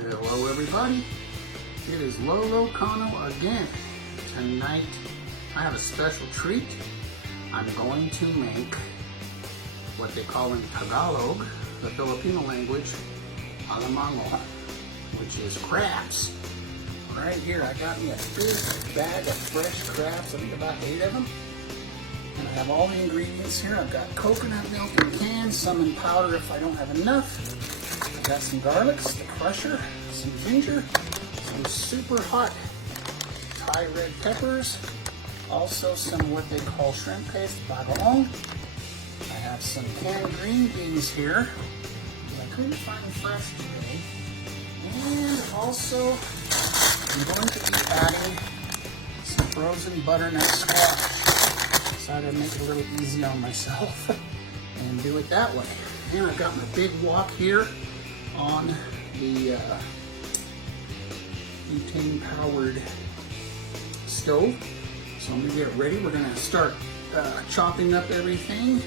Hello everybody, it is Lolo Kano again. Tonight I have a special treat. I'm going to make what they call in Tagalog, the Filipino language, Alimango, which is crabs. Right here I got me a big bag of fresh crabs, I think about 8 of them. And I have all the ingredients here. I've got coconut milk in cans, some in powder if I don't have enough. I've got some garlics, the crusher, some ginger, some super hot Thai red peppers, also some what they call shrimp paste, bagoong. I have some canned green beans here. I couldn't find them fresh today. And also, I'm going to be adding some frozen butternut squash. Decided to make it a little easy on myself and do it that way. And I've got my big wok here on the butane powered stove. So I'm gonna get it ready. We're gonna start chopping up everything.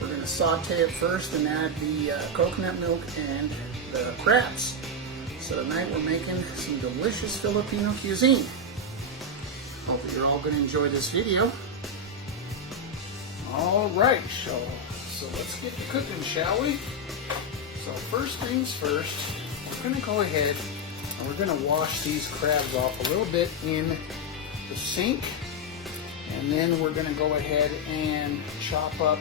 We're gonna saute it first and add the coconut milk and the crabs. So tonight we're making some delicious Filipino cuisine. Hope that you're all gonna enjoy this video. All right, so let's get to cooking, shall we? So first things first, we're gonna go ahead and we're gonna wash these crabs off a little bit in the sink, and then we're gonna go ahead and chop up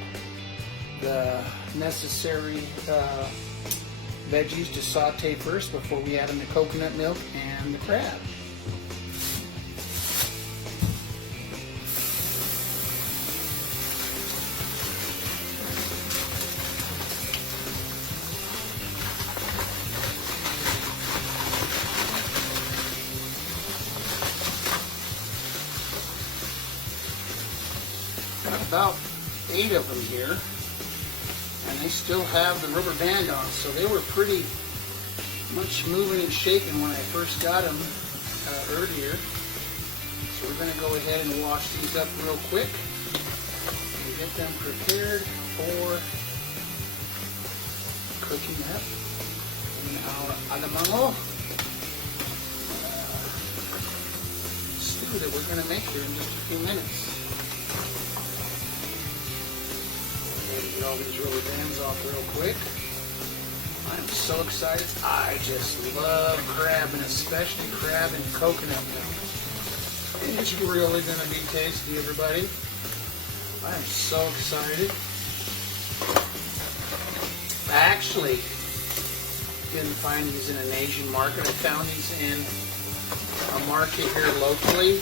the necessary veggies to saute first before we add in the coconut milk and the crab. About 8 of them here, and they still have the rubber band on, so they were pretty much moving and shaking when I first got them earlier. So we're going to go ahead and wash these up real quick and get them prepared for cooking up in our alimango stew that we're going to make here in just a few minutes. Get all these rubber bands off real quick. I'm so excited. I just love crab, and especially crab and coconut milk. It's really going to be tasty, everybody. I'm so excited. I actually didn't find these in an Asian market. I found these in a market here locally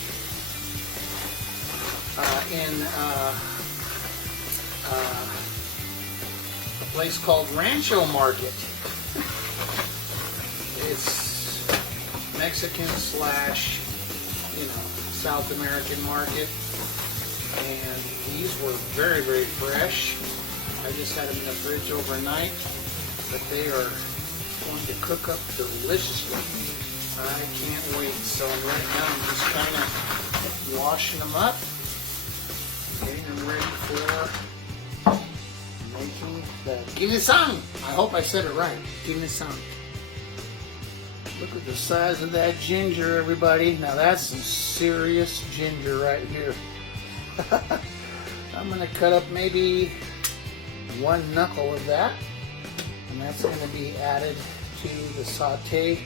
a place called Rancho Market. It's Mexican slash, South American market, and these were very, very fresh. I just had them in the fridge overnight, but they are going to cook up deliciously. I can't wait. So right now I'm just kind of washing them up, getting them ready for making the ginataang. I hope I said it right. Ginataang. Look at the size of that ginger, everybody. Now that's some serious ginger right here. I'm going to cut up maybe 1 knuckle of that, and that's going to be added to the saute.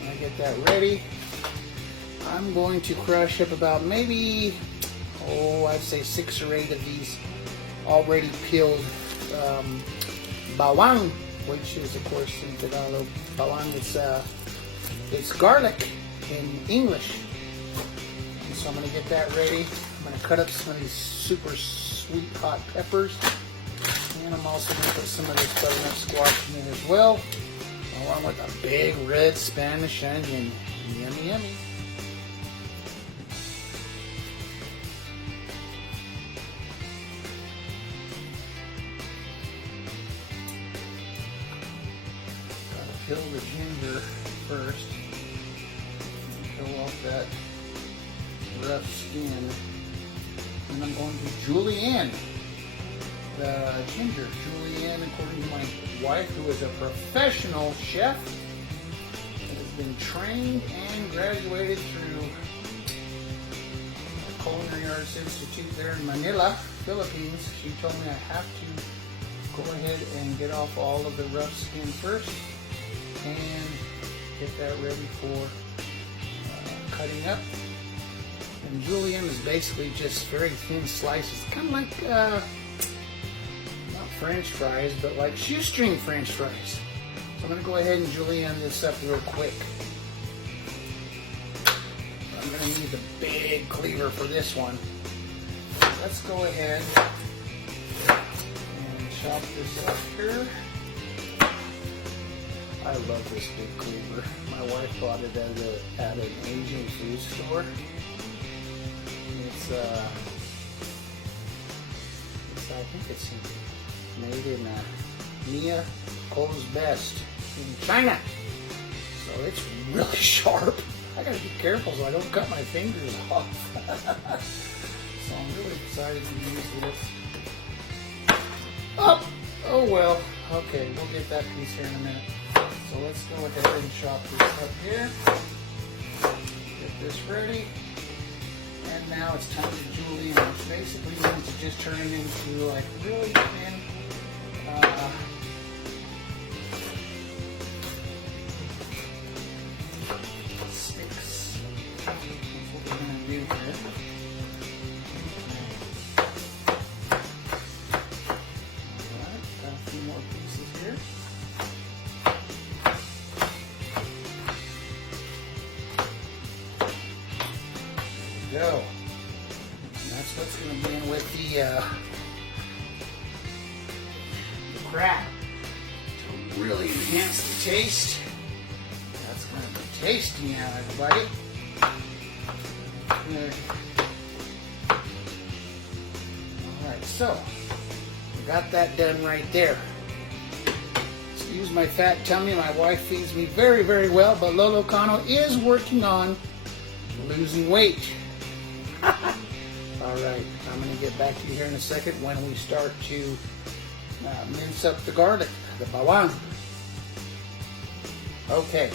When I get that ready, I'm going to crush up about maybe, I'd say 6 or 8 of these already peeled bawang, which is, of course, in Tagalog, bawang, it's garlic in English. And so I'm going to get that ready. I'm going to cut up some of these super sweet hot peppers, and I'm also going to put some of this butternut squash in as well, along with a big red Spanish onion. Yummy, yummy. Peel the ginger first, peel off that rough skin, and I'm going to julienne the ginger. Julienne, according to my wife, who is a professional chef, is been trained and graduated through the Culinary Arts Institute there in Manila, Philippines. She told me I have to go ahead and get off all of the rough skin first and get that ready for cutting up. And julienne is basically just very thin slices, kind of like not French fries, but like shoestring French fries. So I'm going to go ahead and julienne this up real quick. I'm going to need the big cleaver for this one. Let's go ahead and chop this up here. I love this big cleaver. My wife bought it at an Asian food store. I think it's made in Mia Cole's Best in China. So it's really sharp. I gotta be careful so I don't cut my fingers off. So I'm really excited to use this. Oh well. Okay, we'll get that piece here in a minute. So let's go ahead and chop this up here. Get this ready. And now it's time to julienne, which basically means to just turn it into like really thin sticks. That's what we're going to do here. Alright, got a few more pieces here. Go. And that's what's going to be in with the crab to really enhance the taste. That's going to be tasty now, everybody. Alright, so we got that done right there. Excuse my fat tummy, my wife feeds me very, very well, but Lolo Cano is working on losing weight. Alright, I'm going to get back to you here in a second when we start to mince up the garlic, the bawang. Okay,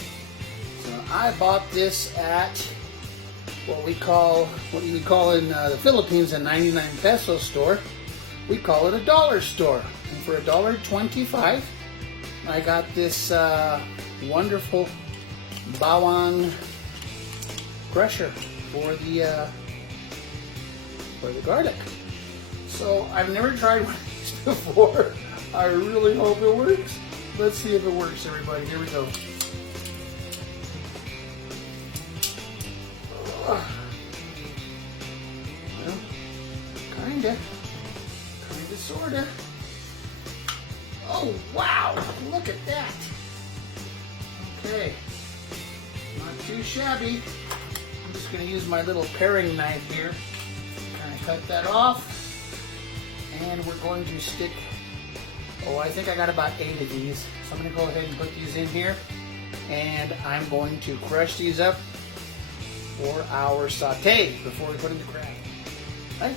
so I bought this at what do we call in the Philippines a 99 peso store. We call it a dollar store. And for $1.25, I got this wonderful bawang crusher for the garlic. So I've never tried one of these before. I really hope it works. Let's see if it works, everybody. Here we go. Well, kinda, sorta. Oh wow! Look at that. Okay, not too shabby. I'm just going to use my little paring knife here. Kind of cut that off. And we're going to stick, I think I got about 8 of these. So I'm going to go ahead and put these in here. And I'm going to crush these up for our saute before we put in the crab. Ay,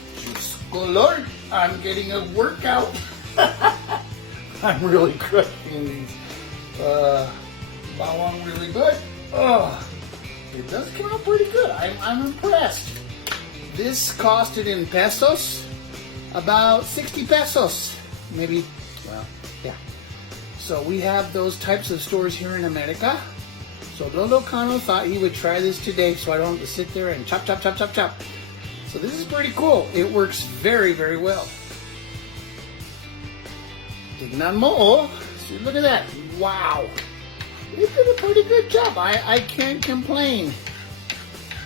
Lord, I'm getting a workout. I'm really crushing these bawang really good. Oh, it does come out pretty good. I'm impressed. This costed in pesos about 60 pesos. Maybe, well, yeah. So we have those types of stores here in America. So Lolo Cano thought he would try this today so I don't have to sit there and chop, chop, chop, chop, chop. So this is pretty cool. It works very, very well. Tignan mo, oh. See, look at that. Wow. It did a pretty good job. I can't complain.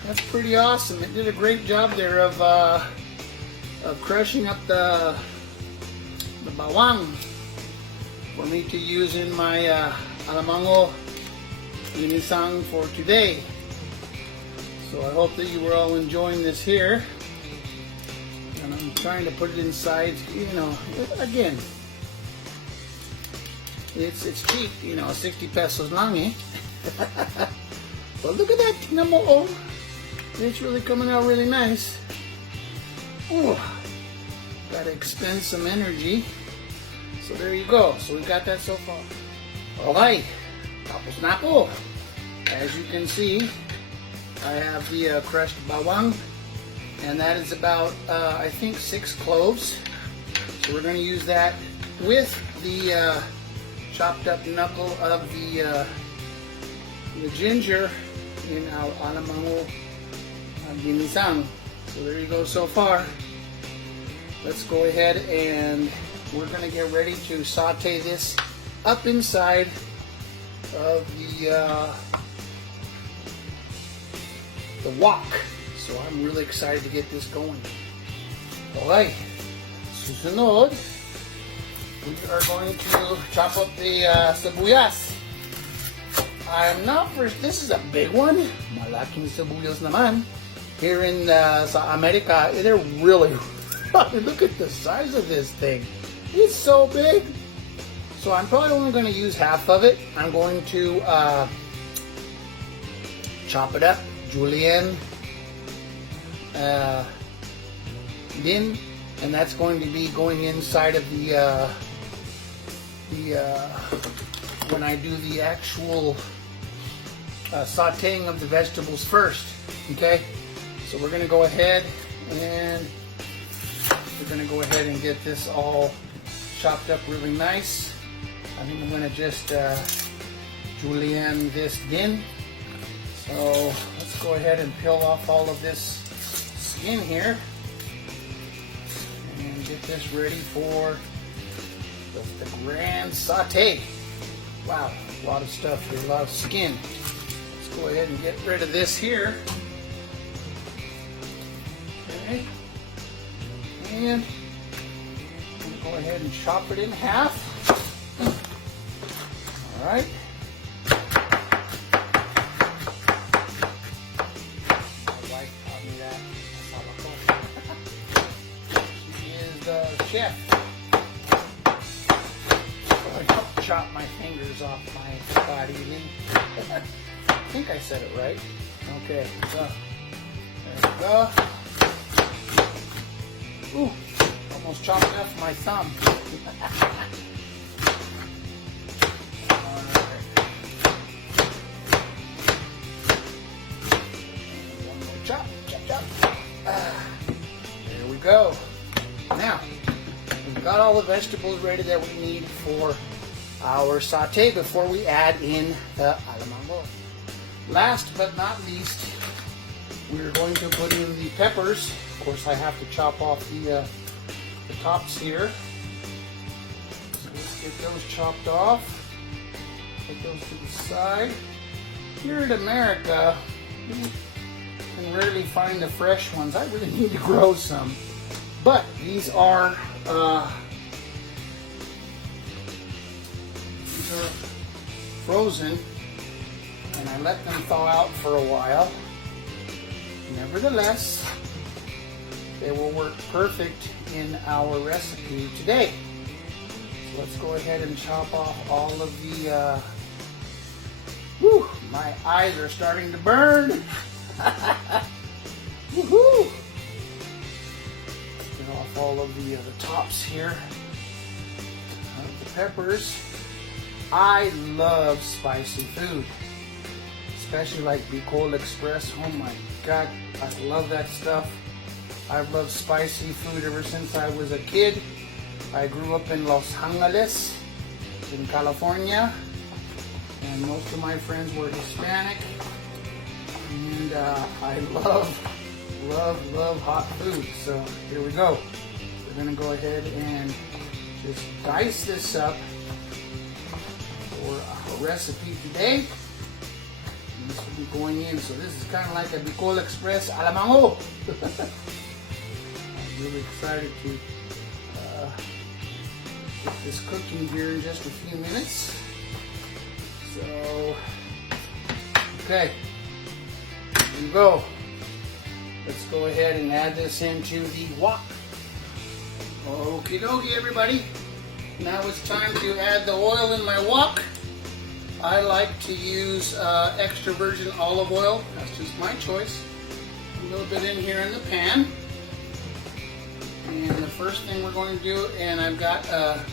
That's pretty awesome. It did a great job there of crushing up the bawang for me to use in my Alimango Ginataang for today. So I hope that you were all enjoying this here. And I'm trying to put it inside, you know, again, it's cheap, you know, 60 pesos lang eh. But look at that, tingnan mo, oh. It's really coming out really nice. Oh, gotta expend some energy. So there you go. So we got that so far. Okay, tapos na po. as you can see, I have the crushed bawang, and that is about, I think, 6 cloves. So we're going to use that with the chopped up knuckle of the ginger in our Alimango Ginataang. So there you go so far. Let's go ahead and we're going to get ready to saute this up inside of the wok. So I'm really excited to get this going. Okay, susunod, we are going to chop up the sibuyas. I'm not for, this is a big one. Malaking sibuyas naman. Here in sa America, they're really, look at the size of this thing. It's so big. So I'm probably only going to use half of it. I'm going to chop it up, julienne, din, and that's going to be going inside of the when I do the actual sauteing of the vegetables first. Okay, so we're going to go ahead and get this all chopped up really nice. I think I'm going to just julienne this din. So let's go ahead and peel off all of this skin here and get this ready for the grand saute. Wow, a lot of stuff here, a lot of skin. Let's go ahead and get rid of this here. Okay. And go ahead and chop it in half. All right. My wife taught me that. She is the chef. So I don't chop my fingers off my body. I think I said it right. Okay, so there we go. Ooh, almost chopped off my thumb. One more chop, chop, chop. There we go. Now, we've got all the vegetables ready that we need for our saute before we add in the alimango. Last but not least, we're going to put in the peppers. Of course, I have to chop off the tops here. So let's get those chopped off. Put those to the side. Here in America, you can rarely find the fresh ones. I really need to grow some. But these are frozen, and I let them thaw out for a while. Nevertheless, they will work perfect in our recipe today. So let's go ahead and chop off all of the, whew, my eyes are starting to burn. Woohoo! Get off all of the tops here of the peppers. I love spicy food, especially like Bicol Express. Oh my God, I love that stuff. I've loved spicy food ever since I was a kid. I grew up in Los Angeles, in California, and most of my friends were Hispanic. And I love hot food. So here we go. We're gonna go ahead and just dice this up for our recipe today. And this will be going in. So this is kind of like a Bicol Express Alimango. I'm really excited to get this cooking here in just a few minutes. So, okay, here we go. Let's go ahead and add this into the wok. Okie dokie, everybody. Now it's time to add the oil in my wok. I like to use extra virgin olive oil. That's just my choice. A little bit in here in the pan. And the first thing we're going to do, and I've got a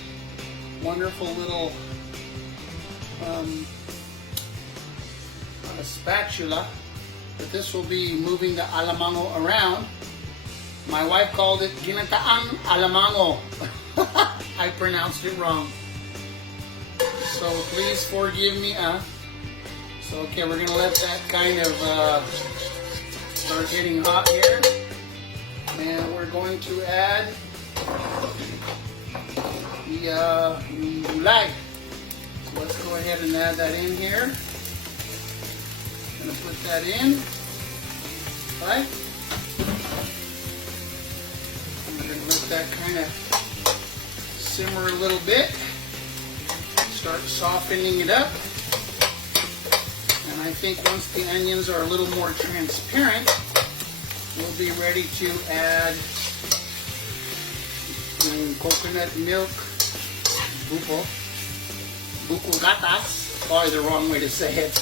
wonderful little a spatula, but this will be moving the alimango around. My wife called it Ginataang Alimango. I pronounced it wrong. So please forgive me. So okay, we're gonna let that kind of start getting hot here. And we're going to add the gulay. So let's go ahead and add that in here. Gonna put that in, right? And we're gonna let that kind of simmer a little bit. Start softening it up. And I think once the onions are a little more transparent, we'll be ready to add coconut milk, buko gatas. Probably the wrong way to say it.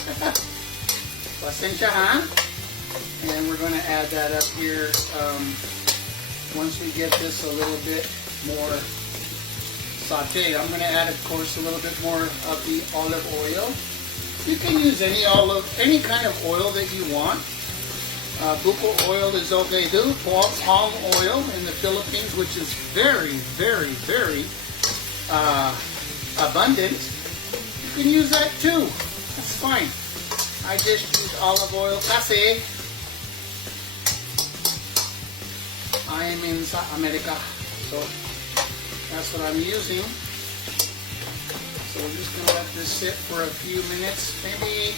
Pasensya ha? And we're going to add that up here once we get this a little bit more sauteed. I'm going to add, of course, a little bit more of the olive oil. You can use any kind of oil that you want. Buko oil is okay too. Palm oil in the Philippines, which is very, very, very abundant. You can use that too. That's fine. I just use olive oil kasi I am in South America. So that's what I'm using. So we're just going to let this sit for a few minutes, maybe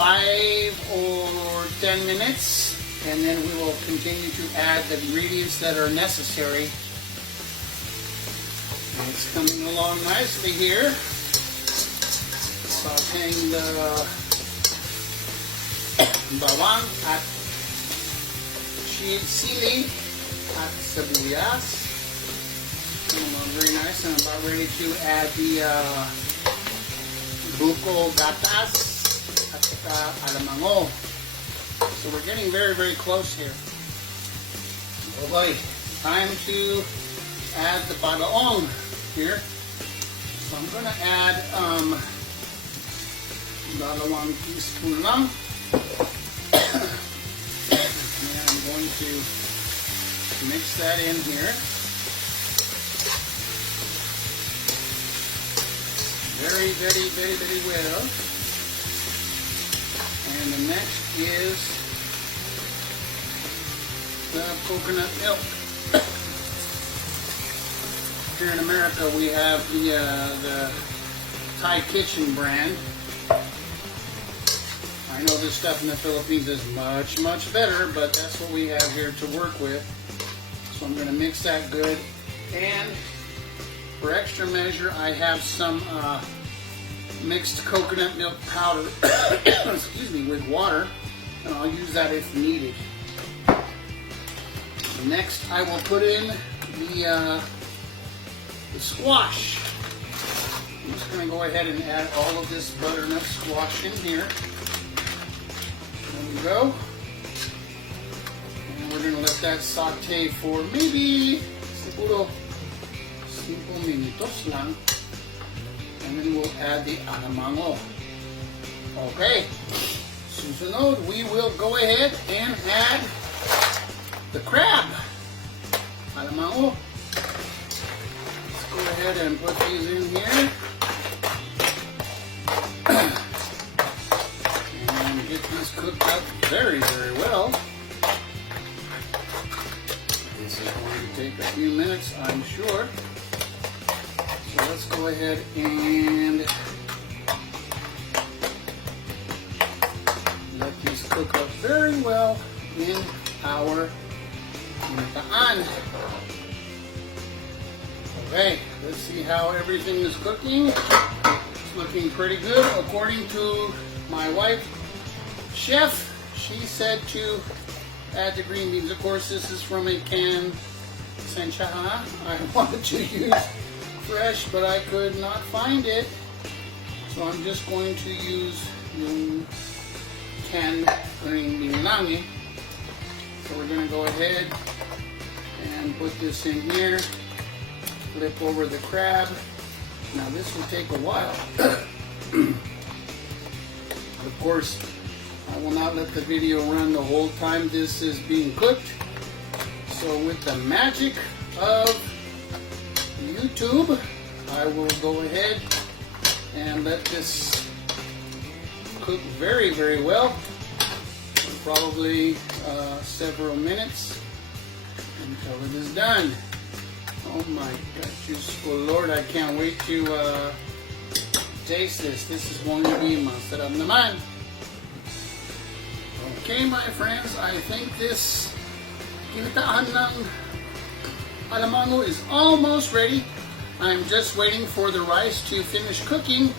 5 or 10 minutes, and then we will continue to add the ingredients that are necessary. And it's coming along nicely here. Sauteing the bawang at sili at sibuyas. Very nice, and I'm about ready to add the buko gatas at saka alimango. So we're getting very, very close here. Okay, time to add the badaong here. So I'm going to add dalawang teaspoon lang. And I'm going to mix that in here. Very, very, very, very well. And the next is the coconut milk. Here in America we have the Thai Kitchen brand. I know this stuff in the Philippines is much, much better, but that's what we have here to work with. So I'm going to mix that good. And for extra measure, I have some mixed coconut milk powder, excuse me, with water, and I'll use that if needed. Next, I will put in the squash. I'm just going to go ahead and add all of this butternut squash in here. There we go. And we're going to let that saute for maybe siguro 5 minutos lang. And then we'll add the alimango. Okay. Susunod, we will go ahead and add the crab. Alimango. Let's go ahead and put these in here. And get these cooked up very, very well. This is going to take a few minutes, I'm sure. So let's go ahead and let these cook up very well in our ginataang. Okay, let's see how everything is cooking. It's looking pretty good according to my wife, chef. She said to add the green beans. Of course, this is from a can. Senchaha. I wanted to use fresh, but I could not find it. So I'm just going to use the canned green bean langi. So we're going to go ahead and put this in here. Flip over the crab. Now this will take a while. Of course, I will not let the video run the whole time this is being cooked. So with the magic of YouTube, I will go ahead and let this cook very, very well. Probably several minutes until it is done. Oh my gosh, oh Lord, I can't wait to taste this. This is going to be masarap naman. Okay, my friends, I think this Ginataang Alimango is almost ready. I'm just waiting for the rice to finish cooking,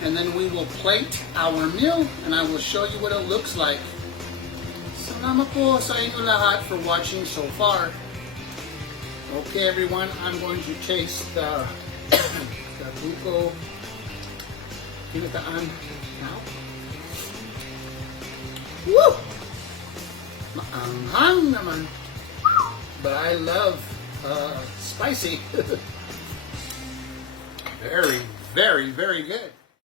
and then we will plate our meal, and I will show you what it looks like. Salamat po sa inyo lahat for watching so far. Okay, everyone, I'm going to taste the buko Ginataang now. Woo! Maanghang naman. But I love spicy. Very, very, very good.